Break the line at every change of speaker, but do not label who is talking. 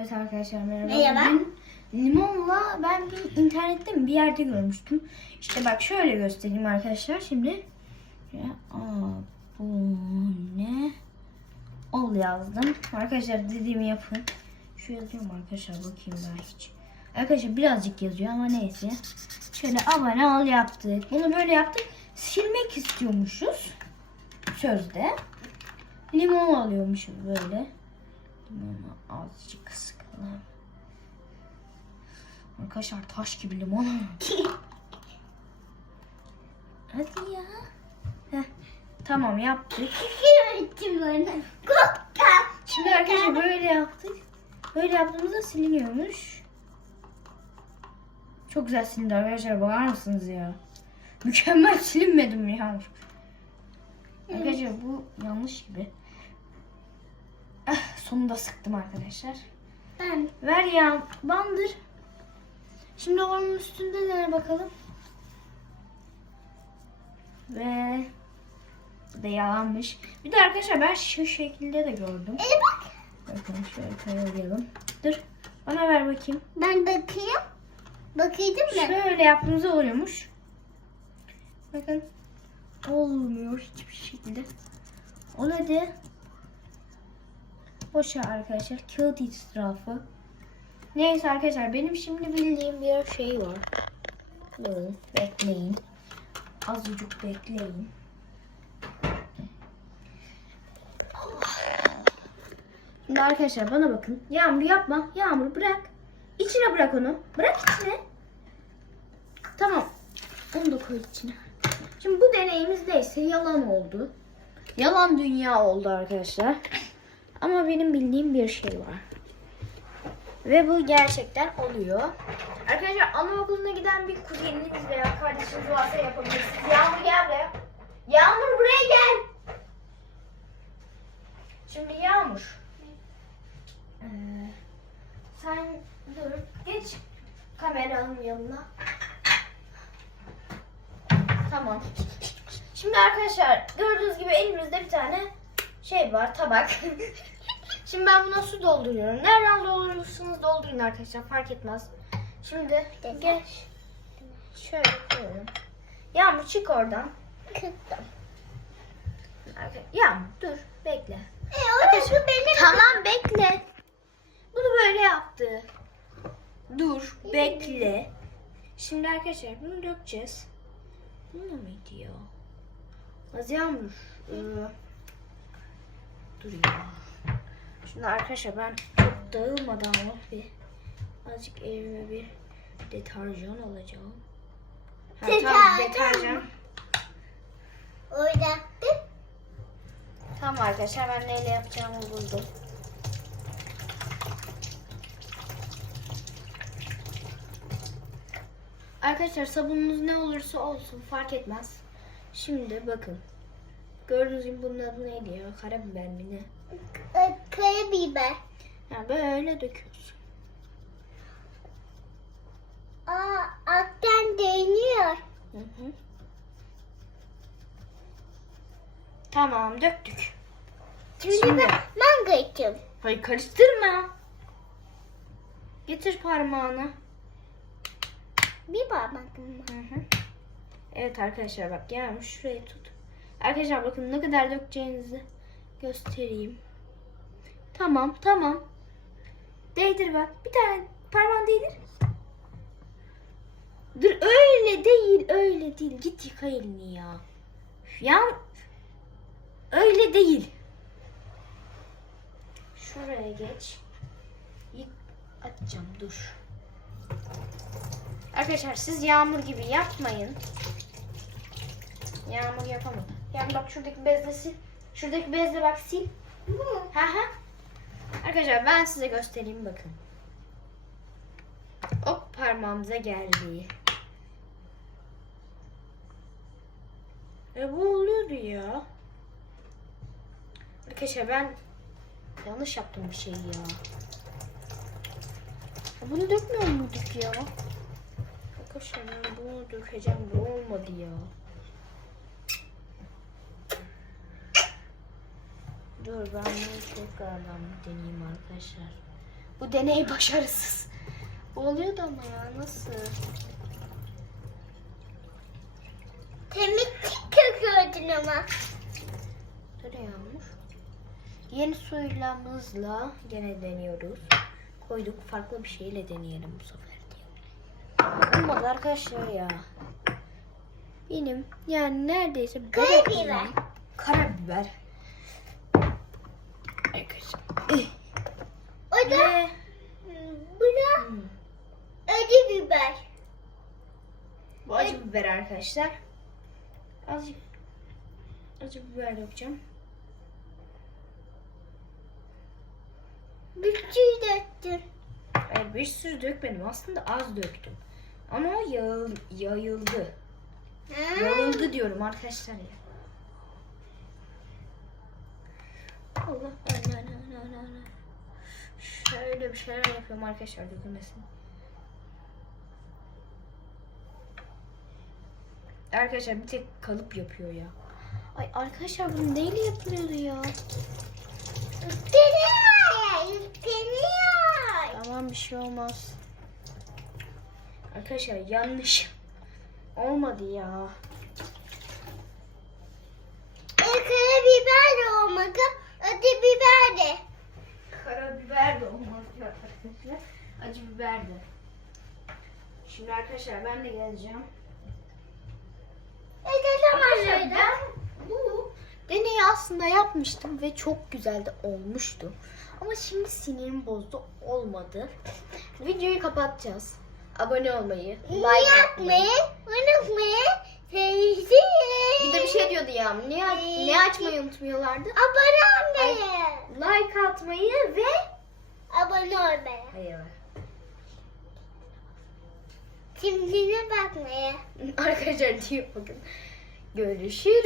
Evet arkadaşlar merhaba.
Merhaba.
Bugün limonla ben bir internette mi bir yerde görmüştüm. İşte bak şöyle göstereyim arkadaşlar. Şimdi ya, abone ol yazdım. Arkadaşlar dediğimi yapın. Şu yazıyor mu arkadaşlar bakayım ben hiç. Arkadaşlar birazcık yazıyor ama neyse. Şöyle abone ol yaptık. Bunu böyle yaptık. Silmek istiyormuşuz. Sözde. Limon alıyormuşuz böyle. Limonu azıcık sıkalım. Arkadaşlar taş gibi limon. Hadi ya. Heh, tamam yaptık. Şimdi arkadaşlar böyle yaptık. Böyle yaptığımızda siliniyormuş. Çok güzel silindi arkadaşlar bakar mısınız ya? Mükemmel silinmedim ya. Arkadaşlar bu yanlış gibi. Sonunda sıktım arkadaşlar.
Ben.
Ver ya bandır. Şimdi onun üstünde dene bakalım. Ve da yalanmış. Bir de arkadaşlar ben şu şekilde de gördüm.
E bak.
Bakın şöyle kayalım. Dur. Bana ver bakayım.
Ben bakayım. Bakayım mı?
Şöyle yaptığımızda oluyormuş. Bakın. Olmuyor hiçbir şekilde. O ne de? Boşa arkadaşlar. Kağıt israfı. Neyse arkadaşlar benim şimdi bildiğim bir şey var. Durun bekleyin. Azıcık bekleyin. Şimdi arkadaşlar bana bakın. Yağmur yapma. Yağmur bırak. İçine bırak onu. Bırak içine. Tamam. Onu da koy içine. Şimdi bu deneyimiz neyse yalan oldu. Yalan dünya oldu arkadaşlar. Ama benim bildiğim bir şey var. Ve bu gerçekten oluyor. Arkadaşlar anaokuluna giden bir kuzeniniz veya kardeşiniz varsa yapabilirsiniz. Yağmur gel buraya. Yağmur buraya gel. Şimdi Yağmur. Ee, sen dur geç kameranın yanına. Tamam. Şimdi arkadaşlar gördüğünüz gibi elimizde bir tane şey var tabak. Şimdi ben buna su dolduruyorum. Nereden doldurursunuz doldurun arkadaşlar fark etmez. Şimdi geç. Şöyle koyalım. Yağmur çık oradan. Arka- Yağmur dur bekle.
E orası benim.
Tamam bekle. Bunu böyle yaptı. Dur bekle. Şimdi arkadaşlar bunu dökeceğiz. Bunu da mıydı ya? Az yağmur. Ee, dur ya. Şimdi arkadaşlar ben çok dağılmadan ama bir azıcık elime bir deterjan alacağım. Ha, tamam
deterjan. Orada.
Tamam arkadaşlar ben neyle yapacağımı buldum. Arkadaşlar sabununuz ne olursa olsun fark etmez. Şimdi bakın. Gördüğünüz gibi bunun adı neydi ya? Karabiber mi ne?
E, Karabiber.
Yani böyle döküyorsun.
Aa, alttan değiniyor.
Hı hı. Tamam döktük.
Şimdi,
Şimdi.
ben, ben geçtim.
Hayır karıştırma. Getir parmağını.
Bir parmak mı?
Hı hı. Evet arkadaşlar bak gelmiş şurayı tut. Arkadaşlar bakın ne kadar dökeceğinizi göstereyim. Tamam tamam. Değdir bak. Bir tane parmağını değdir. Dur öyle değil öyle değil. Git yıka elini ya. Ya öyle değil. Şuraya geç. Yık atacağım dur. Arkadaşlar siz yağmur gibi yapmayın. Yağmur yapamadı. Yani bak şuradaki bezle sil. Şuradaki bezle bak sil. Ha ha. Arkadaşlar ben size göstereyim bakın. Hop parmağımıza geldi. E bu oluyordu ya. Arkadaşlar ben yanlış yaptım bir şey ya. Ya Bunu dökmüyor muyduk ya? Arkadaşlar ben bunu dökeceğim. Bu olmadı ya. Dur ben bunu tekrardan bir deneyeyim arkadaşlar. Bu deney başarısız. Bu oluyordu ama ya nasıl?
Temizlik kökürdün ama.
Dur Yağmur. Yeni suyla mızla gene deniyoruz. Koyduk farklı bir şeyle deneyelim bu sefer diye. Olmadı arkadaşlar ya. Benim yani neredeyse
Karabiber.
Karabiber.
O da bu da
Hmm.
acı biber.
bu acı biber arkadaşlar. Azıcık acı biber dökeceğim.
Bütçeyi döktün.
Hayır bir sürü dökmedim. Aslında az döktüm. Ama o yağıl, yayıldı.
Ha.
Yayıldı diyorum arkadaşlar ya. Allah Allah. Şöyle bir şeyler yapıyorum arkadaşlar dökülmesin. Arkadaşlar bir tek kalıp yapıyor ya. Ay arkadaşlar bu neyle yapılıyordu ya?
Yükleniyor. Yükleniyor.
Tamam bir şey olmaz. Arkadaşlar yanlış. Olmadı ya.
E, karabiber de olmadı. Acı biber de.
Karabiber de olmaz ya arkadaşlar. Acı biber de. Şimdi arkadaşlar ben de geleceğim.
E öyle?
ben bu deneyi aslında yapmıştım ve çok güzel de olmuştu. Ama şimdi sinirim bozdu olmadı. Videoyu kapatacağız. Abone olmayı, like atmayı.
Unutmayın. Sevdiğiniz.
Bir de bir şey diyordu ya. Ne, ne açmayı unutmuyorlardı?
Abone olmayı
atmayı ve
abone olmayı.
Eyvah.
Kimliğine bakmayı.
Arkadaşlar diyor bakın. Görüşürüz.